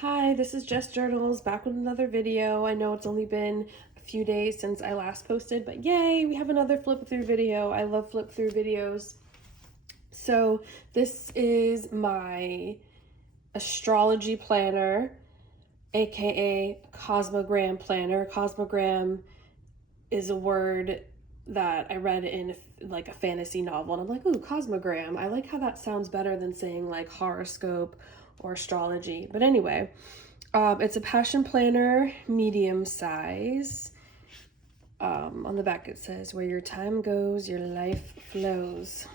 Hi, this is Jess Journals back with another video. I know it's only been a few days since I last posted, but yay, we have another flip through video. I love flip through videos. So this is my astrology planner, aka cosmogram planner. Cosmogram is a word that I read in like a fantasy novel, and I'm like, ooh, cosmogram. I like how that sounds better than saying like horoscope or astrology. But anyway, it's a passion planner, medium size. On the back it says, where your time goes, your life flows.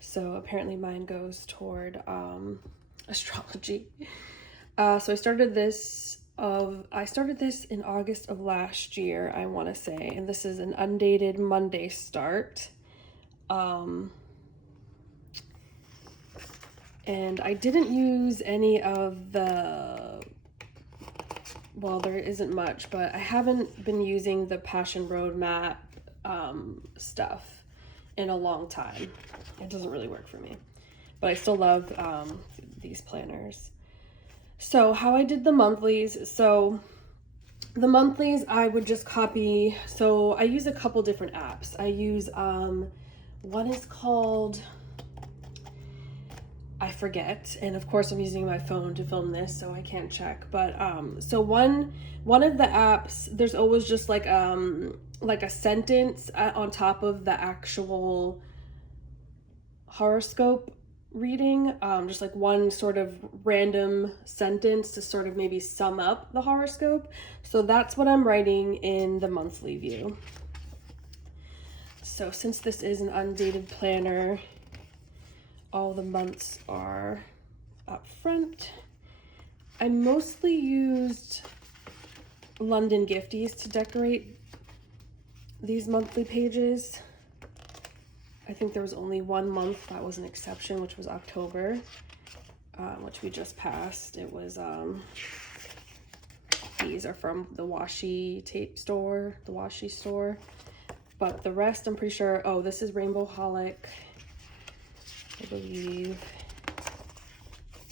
So apparently mine goes toward astrology. So I started this in August of last year, I want to say, and this is an undated Monday start. And I didn't use any of the, well, there isn't much, but I haven't been using the Passion Roadmap stuff in a long time. It doesn't really work for me, but I still love these planners. So how I did the monthlies, so the monthlies I would just copy. So I use a couple different apps. I use one is called, I forget, and of course I'm using my phone to film this, so I can't check. But so one of the apps, there's always just like a sentence on top of the actual horoscope reading, just like one sort of random sentence to sort of maybe sum up the horoscope. So that's what I'm writing in the monthly view. So since this is an undated planner, all the months are up front. I mostly used London Gifties to decorate these monthly pages. I think there was only one month that was an exception, which was October, which we just passed. It was, these are from the washi tape store, the washi store. But the rest, I'm pretty sure, oh, this is Rainbow Holic, I believe.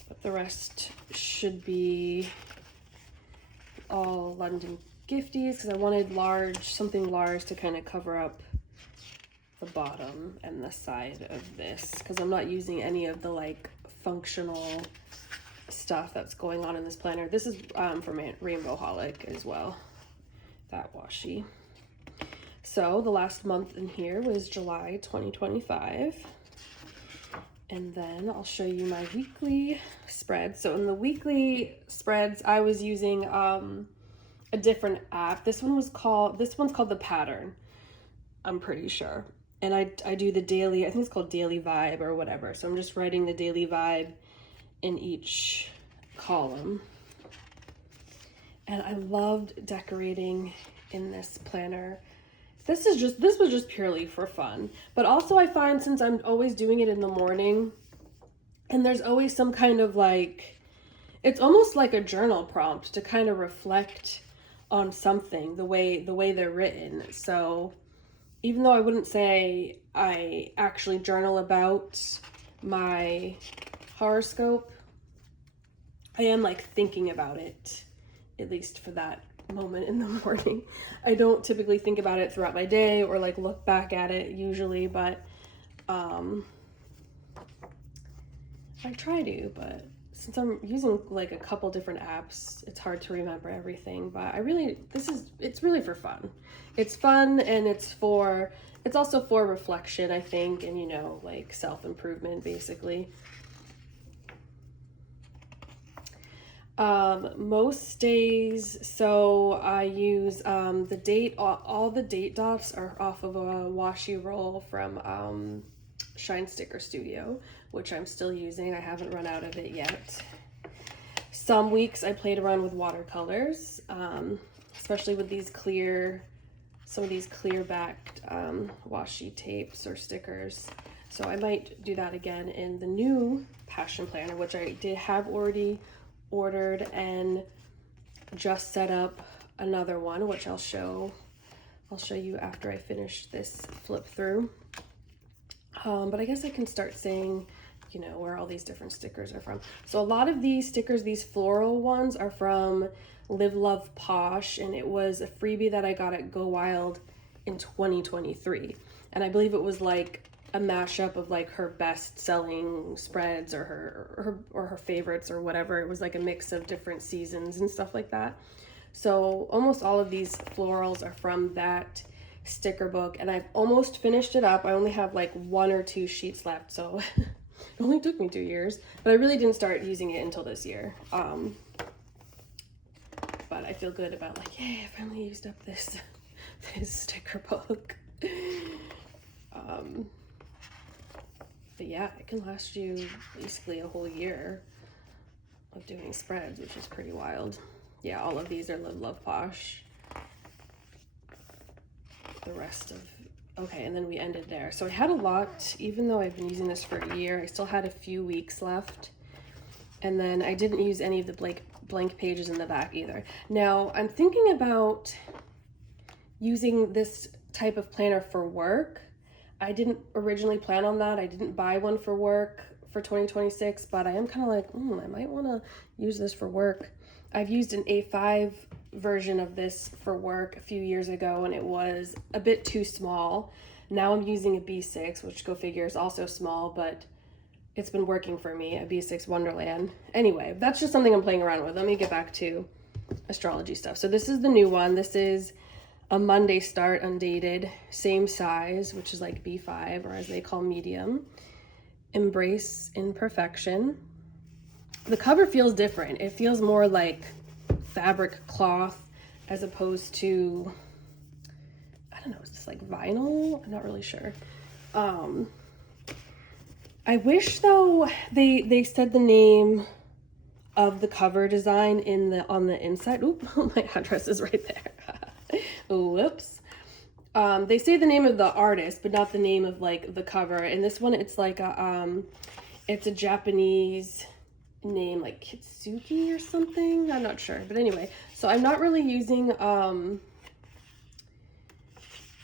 But the rest should be all London Gifties, because I wanted something large to kind of cover up the bottom and the side of this, because I'm not using any of the like functional stuff that's going on in this planner. This is from Rainbow Holic as well, that washi. So the last month in here was July 2025. And then I'll show you my weekly spread. So in the weekly spreads, I was using a different app. This one's called The Pattern, I'm pretty sure. And I do the daily, I think it's called Daily Vibe or whatever. So I'm just writing the daily vibe in each column. And I loved decorating in this planner. This was just purely for fun. But also I find, since I'm always doing it in the morning, and there's always some kind of like, it's almost like a journal prompt to kind of reflect on something, the way they're written. So even though I wouldn't say I actually journal about my horoscope, I am like thinking about it, at least for that moment in the morning. I don't typically think about it throughout my day or like look back at it usually, but I try to, but since I'm using like a couple different apps, it's hard to remember everything. But it's really for fun. It's fun, and it's also for reflection, I think, and, you know, like self-improvement basically. Most days, so I use the date, all the date dots are off of a washi roll from Shine Sticker Studio, which I'm still using. I haven't run out of it yet. Some weeks I played around with watercolors, especially with these some of these clear backed washi tapes or stickers. So I might do that again in the new Passion Planner, which I have already ordered and just set up another one, which I'll show you after I finish this flip through. But I guess I can start saying, you know, where all these different stickers are from. So a lot of these stickers, these floral ones, are from Live Love Posh, and it was a freebie that I got at Go Wild in 2023. And I believe it was like a mashup of like her best selling spreads or her favorites or whatever. It was like a mix of different seasons and stuff like that. So almost all of these florals are from that sticker book, and I've almost finished it up. I only have like 1 or 2 sheets left, so it only took me 2 years, but I really didn't start using it until this year. But I feel good about like, yay, I finally used up this sticker book. But yeah, it can last you basically a whole year of doing spreads, which is pretty wild. Yeah, all of these are Live Love Posh. The rest of, okay, and then we ended there. So I had a lot, even though I've been using this for a year, I still had a few weeks left. And then I didn't use any of the blank pages in the back either. Now, I'm thinking about using this type of planner for work. I didn't originally plan on that. I didn't buy one for work for 2026, but I am kind of like, I might want to use this for work. I've used an A5 version of this for work a few years ago, and it was a bit too small. Now I'm using a B6, which, go figure, is also small, but it's been working for me, a B6 Wonderland. Anyway, that's just something I'm playing around with. Let me get back to astrology stuff. So this is the new one. This is a Monday start, undated, same size, which is like B5, or as they call medium. Embrace imperfection. The cover feels different. It feels more like fabric cloth as opposed to, I don't know, is this like vinyl? I'm not really sure. I wish though they said the name of the cover design on the inside. Oop, my address is right there. Whoops. They say the name of the artist, but not the name of like the cover. And this one, it's like it's a Japanese name, like Kitsuki or something. I'm not sure, but anyway. So I'm not really using.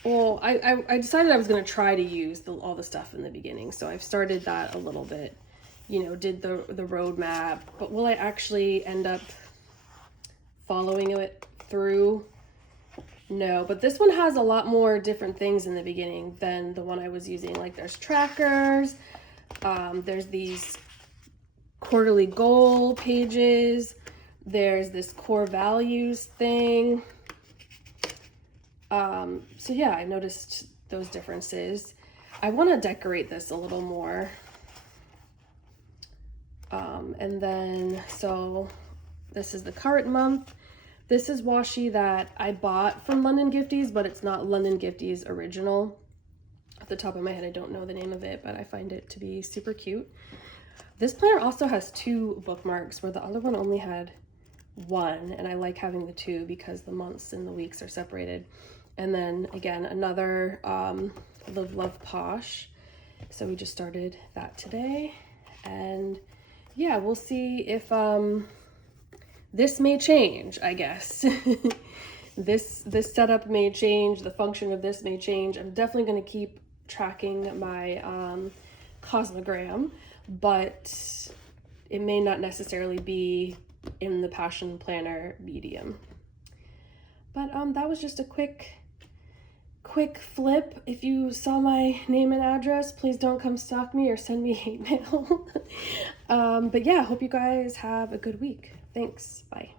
Well, I decided I was gonna try to use all the stuff in the beginning, so I've started that a little bit. You know, did the roadmap, but will I actually end up following it through? No, but this one has a lot more different things in the beginning than the one I was using. Like there's trackers, there's these quarterly goal pages, there's this core values thing. So yeah, I noticed those differences. I want to decorate this a little more. And then, so this is the current month. This is washi that I bought from London Gifties, but it's not London Gifties original. At the top of my head, I don't know the name of it, but I find it to be super cute. This planner also has 2 bookmarks where the other one only had 1, and I like having the 2 because the months and the weeks are separated. And then again, another Live Love Posh. So we just started that today, and yeah, we'll see if this may change, I guess. This setup may change, the function of this may change. I'm definitely going to keep tracking my cosmogram, but it may not necessarily be in the Passion Planner medium. But that was just a quick flip. If you saw my name and address, please don't come stalk me or send me hate mail. But yeah, hope you guys have a good week. Thanks. Bye.